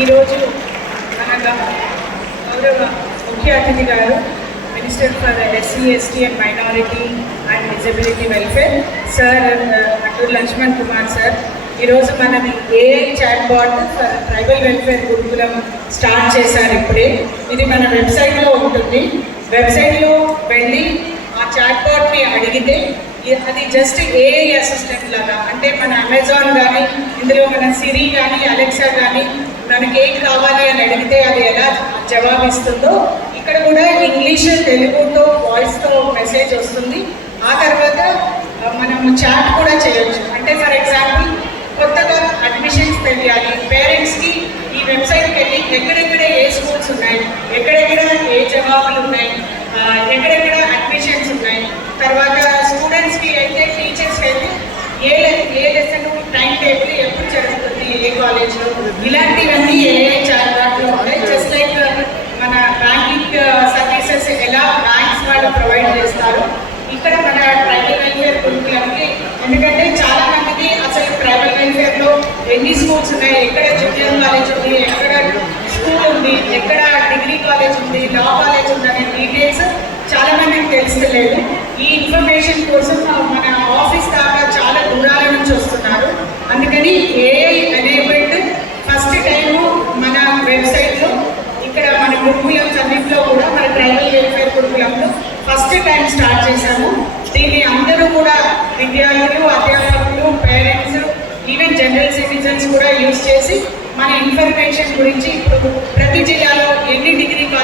ఈరోజు మన గౌరవ ముఖ్య అతిథి గారు minister for SC ST and minority and disability welfare sir Adluri Laxman Kumar sir ఈరోజు మనది AI chat bot for tribal welfare gurukulam start చేశారు. ఇప్పుడే ఇది మన వెబ్సైట్లో ఉంటుంది. వెబ్సైట్లో వెళ్ళి ఆ చాట్ బాట్ని అడిగితే అది జస్ట్ ఏఐ అసిస్టెంట్ లాగా, అంటే మన అమెజాన్ కానీ ఇందులో మన సిరి కానీ అలెక్సా కానీ మనకి ఏం కావాలి అని అడిగితే అది ఎలా జవాబిస్తుందో ఇక్కడ కూడా ఇంగ్లీష్ తెలుగుతో వాయిస్తో మెసేజ్ వస్తుంది. ఆ తర్వాత మనము చాట్ కూడా చేయొచ్చు. అంటే ఫర్ ఎగ్జాంపుల్ కొత్తగా అడ్మిషన్స్ తెలియాలి పేరెంట్స్కి ఈ వెబ్సైట్కి వెళ్ళి ఎక్కడెక్కడ ఏ స్కూల్స్ ఉన్నాయి, ఎక్కడెక్కడ ఏ జవాబులు ఉన్నాయి, ఎక్కడెక్కడ అడ్మిషన్స్ ఉన్నాయి, తర్వాత స్టూడెంట్స్కి అయితే టీచర్స్కి అయితే ఏ లెసన్ టైం టేబుల్ ఎప్పుడు జరుగుతుంది ఏ కాలేజ్లో, ఇలాంటివన్నీ ఏఏ చాట్ బాట్లో ఉంటాయి. జస్ట్ లైక్ మన బ్యాంకింగ్ సర్వీసెస్ ఎలా బ్యాంక్స్ వాళ్ళు ప్రొవైడ్ చేస్తారు ఇక్కడ మన ట్రైబల్ వెల్ఫేర్ గురుకులంకి. ఎందుకంటే చాలా మందికి అసలు ట్రైబల్ వెల్ఫేర్లో ఎన్ని స్కూల్స్ ఉన్నాయి, ఎక్కడ జూనియర్ కాలేజ్ ఉంది, ఎక్కడ స్కూల్ ఉంది, ఎక్కడ డిగ్రీ కాలేజ్ ఉంది, లా కాలేజ్ ఉంది అనే డీటెయిల్స్ చాలా మందికి తెలుస్తలేదు. ఈ ఇన్ఫర్మేషన్ కోసం మన ఆఫీస్ దాకా చాలా దూరాల నుంచి వస్తున్నారు. అందుకని ఏఐ ఎనేబుల్డ్ ఫస్ట్ టైము మన వెబ్సైట్లో ఇక్కడ మన గురుకులమ్స్ అన్నింటిలో కూడా మన ట్రైబల్ వెల్ఫేర్ గురుకులంలో ఫస్ట్ టైం స్టార్ట్ చేశాము. దీన్ని అందరూ కూడా విద్యార్థులు, అధ్యాపకులు, పేరెంట్స్, ఈవెన్ జనరల్ సిటిజన్స్ కూడా యూజ్ చేసి మన ఇన్ఫర్మేషన్ గురించి ఇప్పుడు ప్రతి జిల్లాలో ఎన్ని డిగ్రీ కాలేజ్